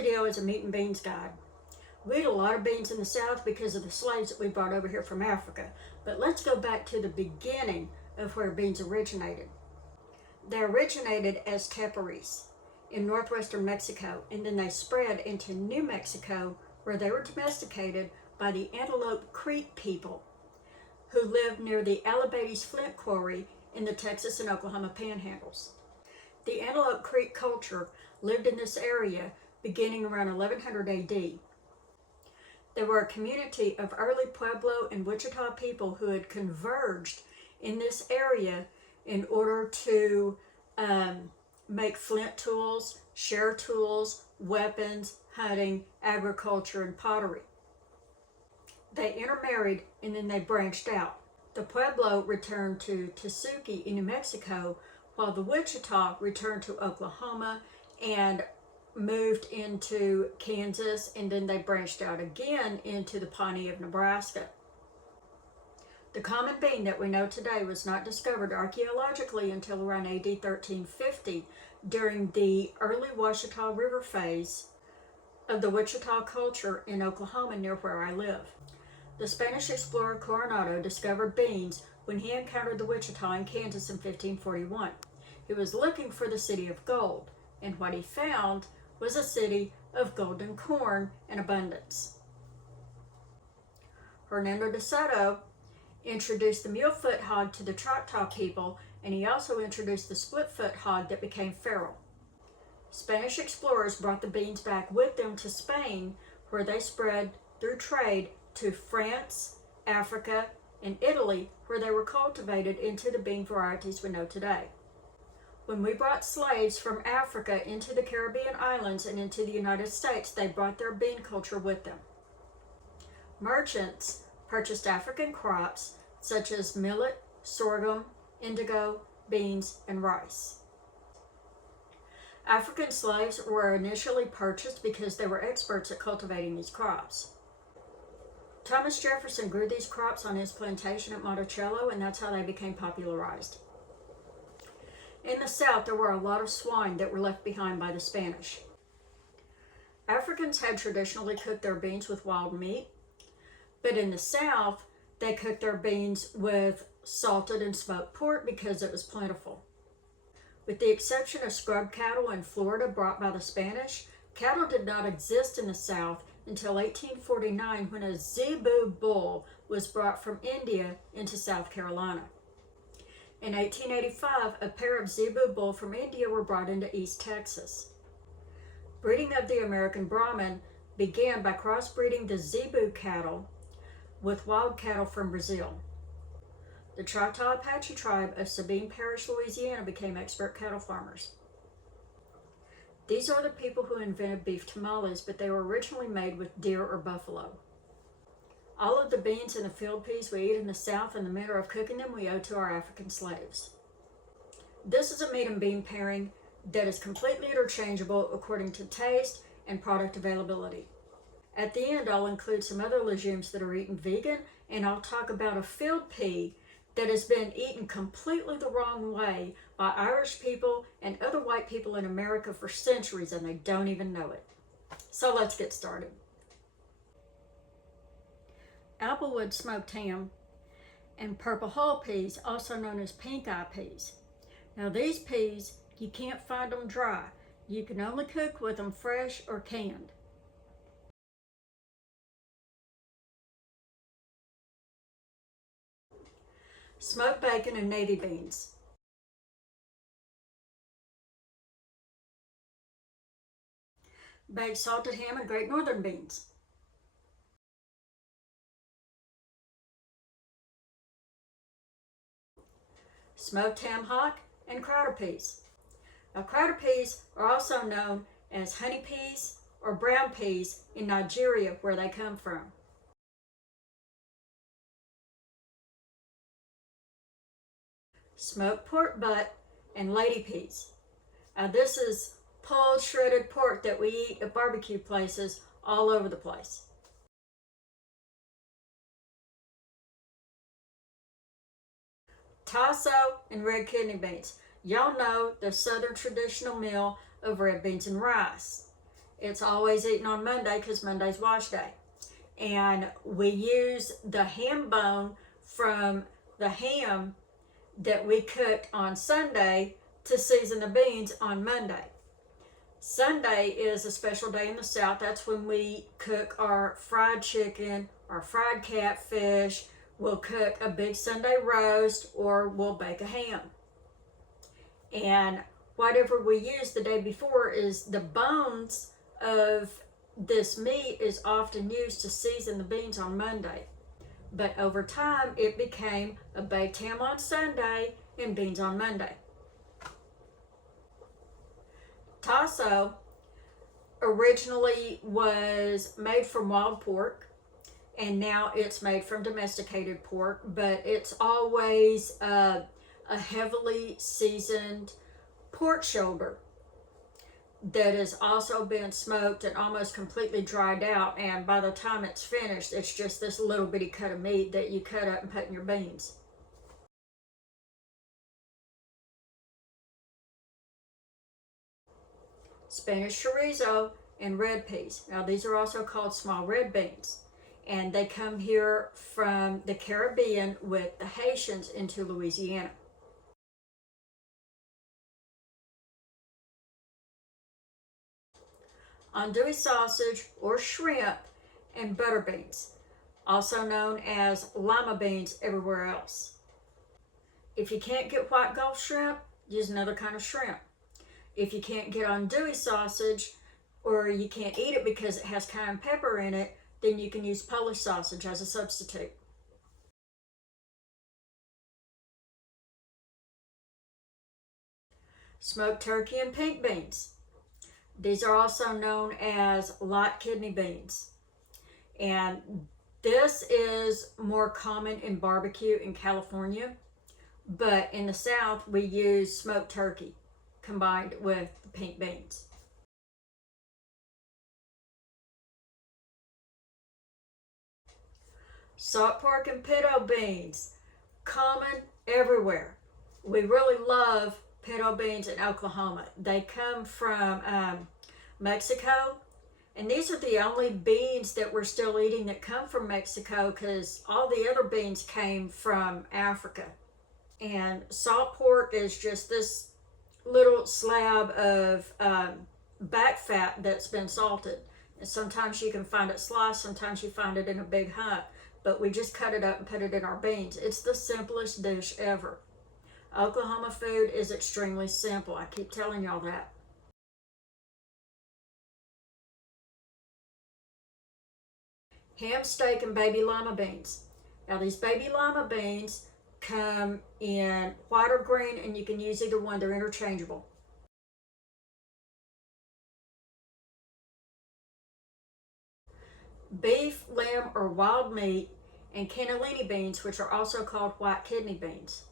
video is a meat and beans guide. We eat a lot of beans in the South because of the slaves that we brought over here from Africa. But let's go back to the beginning of where beans originated. They originated as teparis in northwestern Mexico, and then they spread into New Mexico, where they were domesticated by the Antelope Creek people who lived near the Alabates Flint Quarry in the Texas and Oklahoma panhandles. The Antelope Creek culture lived in this area beginning around 1100 AD. They were a community of early Pueblo and Wichita people who had converged in this area in order to make flint tools, share tools, weapons, hunting, agriculture, and pottery. They intermarried and then they branched out. The Pueblo returned to Tesuque in New Mexico, while the Wichita returned to Oklahoma and moved into Kansas, and then they branched out again into the Pawnee of Nebraska. The common bean that we know today was not discovered archaeologically until around AD 1350 during the early Washita River phase of the Wichita culture in Oklahoma near where I live. The Spanish explorer Coronado discovered beans when he encountered the Wichita in Kansas in 1541. He was looking for the city of gold, and what he found was a city of golden corn in abundance. Hernando de Soto introduced the mule-foot hog to the Choctaw people, and he also introduced the split-foot hog that became feral. Spanish explorers brought the beans back with them to Spain, where they spread through trade to France, Africa, and Italy, where they were cultivated into the bean varieties we know today. When we brought slaves from Africa into the Caribbean islands and into the United States, they brought their bean culture with them. Merchants purchased African crops such as millet, sorghum, indigo, beans, and rice. African slaves were initially purchased because they were experts at cultivating these crops. Thomas Jefferson grew these crops on his plantation at Monticello, and that's how they became popularized. In the South, there were a lot of swine that were left behind by the Spanish. Africans had traditionally cooked their beans with wild meat, but in the South, they cooked their beans with salted and smoked pork because it was plentiful. With the exception of scrub cattle in Florida brought by the Spanish, cattle did not exist in the South until 1849, when a zebu bull was brought from India into South Carolina. In 1885, a pair of zebu bull from India were brought into East Texas. Breeding of the American Brahman began by crossbreeding the zebu cattle with wild cattle from Brazil. The Choctaw Apache tribe of Sabine Parish, Louisiana became expert cattle farmers. These are the people who invented beef tamales, but they were originally made with deer or buffalo. All of the beans and the field peas we eat in the South and the manner of cooking them we owe to our African slaves. This is a meat and bean pairing that is completely interchangeable according to taste and product availability. At the end, I'll include some other legumes that are eaten vegan, and I'll talk about a field pea that has been eaten completely the wrong way by Irish people and other white people in America for centuries, and they don't even know it. So let's get started. Applewood smoked ham and purple hull peas, also known as pink eye peas. Now these peas, you can't find them dry. You can only cook with them fresh or canned. Smoked bacon and navy beans. Baked salted ham and Great Northern beans. Smoked ham hock and crowder peas. Now crowder peas are also known as honey peas or brown peas in Nigeria, where they come from. Smoked pork butt and lady peas. Now this is pulled shredded pork that we eat at barbecue places all over the place. Tasso and red kidney beans. Y'all know the Southern traditional meal of red beans and rice. It's always eaten on Monday because Monday's wash day. And we use the ham bone from the ham that we cooked on Sunday to season the beans on Monday. Sunday is a special day in the South. That's when we cook our fried chicken, our fried catfish. We'll cook a big Sunday roast, or we'll bake a ham. And whatever we use the day before is the bones of this meat is often used to season the beans on Monday. But over time, it became a baked ham on Sunday and beans on Monday. Tasso originally was made from wild pork, and now it's made from domesticated pork, but it's always a heavily seasoned pork shoulder that has also been smoked and almost completely dried out, and by the time it's finished, it's just this little bitty cut of meat that you cut up and put in your beans. Spanish chorizo and red peas. Now these are also called small red beans, and they come here from the Caribbean with the Haitians into Louisiana. Andouille sausage or shrimp and butter beans, also known as lima beans everywhere else. If you can't get white Gulf shrimp, use another kind of shrimp. If you can't get andouille sausage, or you can't eat it because it has cayenne pepper in it, then you can use Polish sausage as a substitute. Smoked turkey and pink beans. These are also known as light kidney beans. And this is more common in barbecue in California, but in the South we use smoked turkey combined with the pink beans. Salt pork and pinto beans, common everywhere. We really love pinto beans in Oklahoma. They come from Mexico, and these are the only beans that we're still eating that come from Mexico, because all the other beans came from Africa. And salt pork is just this little slab of back fat that's been salted. And sometimes you can find it sliced, sometimes you find it in a big hunk, but we just cut it up and put it in our beans. It's the simplest dish ever. Oklahoma food is extremely simple. I keep telling y'all that. Ham steak and baby lima beans. Now these baby lima beans come in white or green, and you can use either one. They're interchangeable. Beef, lamb, or wild meat, and cannellini beans, which are also called white kidney beans.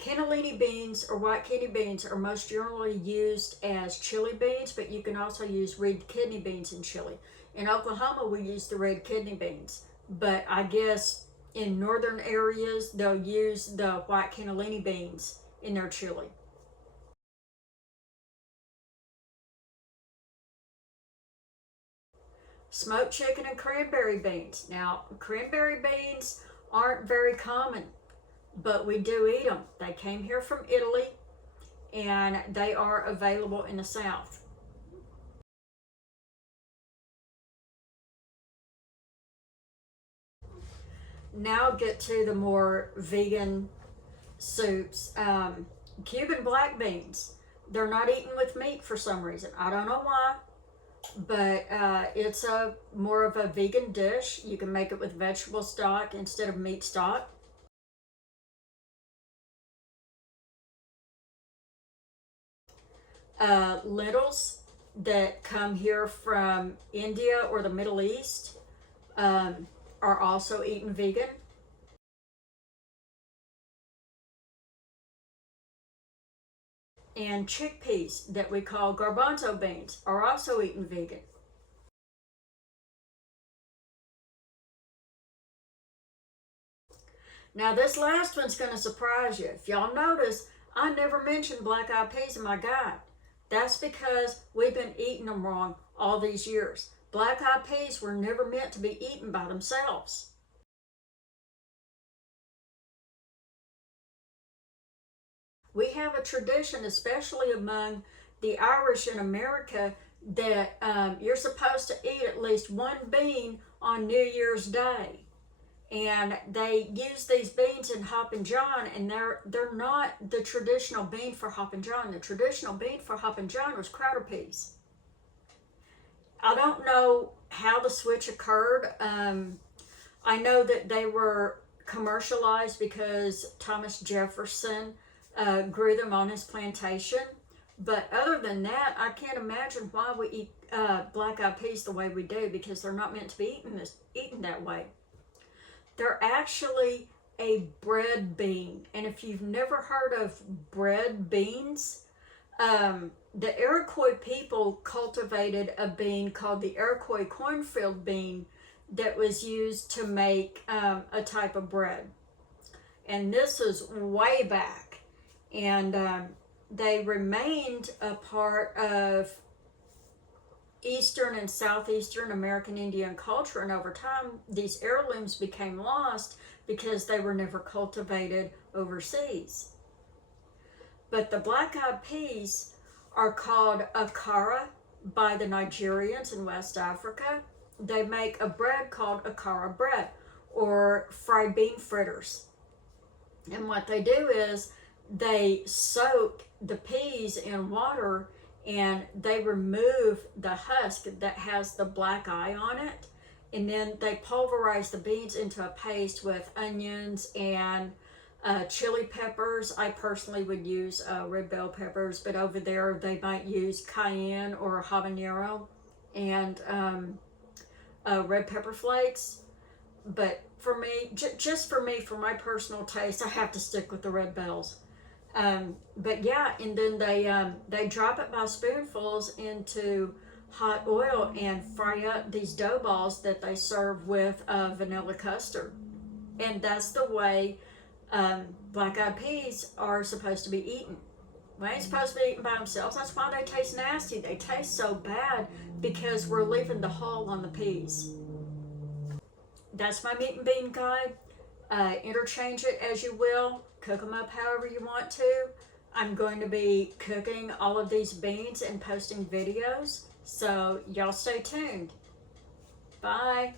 Cannellini beans or white kidney beans are most generally used as chili beans, but you can also use red kidney beans in chili. In Oklahoma, we use the red kidney beans, but I guess in northern areas, they'll use the white cannellini beans in their chili. Smoked chicken and cranberry beans. Now, cranberry beans aren't very common, but we do eat them. They came here from Italy, and they are available in the South. Now get to the more vegan soups. Cuban black beans. They're not eaten with meat for some reason. I don't know why, but it's a more of a vegan dish. You can make it with vegetable stock instead of meat stock. Lentils that come here from India or the Middle East are also eaten vegan. And chickpeas that we call garbanzo beans are also eaten vegan. Now this last one's going to surprise you. If y'all notice, I never mentioned black eyed peas in my guide. That's because we've been eating them wrong all these years. Black-eyed peas were never meant to be eaten by themselves. We have a tradition, especially among the Irish in America, that you're supposed to eat at least one bean on New Year's Day. And they use these beans in Hoppin' John, and they're not the traditional bean for Hoppin' John. The traditional bean for Hoppin' John was crowder peas. I don't know how the switch occurred. I know that they were commercialized because Thomas Jefferson grew them on his plantation. But other than that, I can't imagine why we eat black-eyed peas the way we do, because they're not meant to be eaten that way. They're actually a bread bean. And if you've never heard of bread beans, the Iroquois people cultivated a bean called the Iroquois cornfield bean that was used to make a type of bread. And this is way back. And they remained a part of Eastern and Southeastern American Indian culture, and over time these heirlooms became lost because they were never cultivated overseas. But the black-eyed peas are called akara by the Nigerians in West Africa. They make a bread called akara bread, or fried bean fritters. And what they do is they soak the peas in water, and they remove the husk that has the black eye on it, and then they pulverize the beans into a paste with onions and chili peppers. I personally would use red bell peppers, but over there they might use cayenne or habanero and red pepper flakes. But for me, just for me, for my personal taste, I have to stick with the red bells. But yeah, and then they drop it by spoonfuls into hot oil and fry up these dough balls that they serve with vanilla custard. And that's the way black-eyed peas are supposed to be eaten. They ain't supposed to be eaten by themselves. That's why they taste nasty. They taste so bad because we're leaving the hull on the peas. That's my meat and bean guide. Interchange it as you will. Cook them up however you want to. I'm going to be cooking all of these beans and posting videos. So y'all stay tuned. Bye.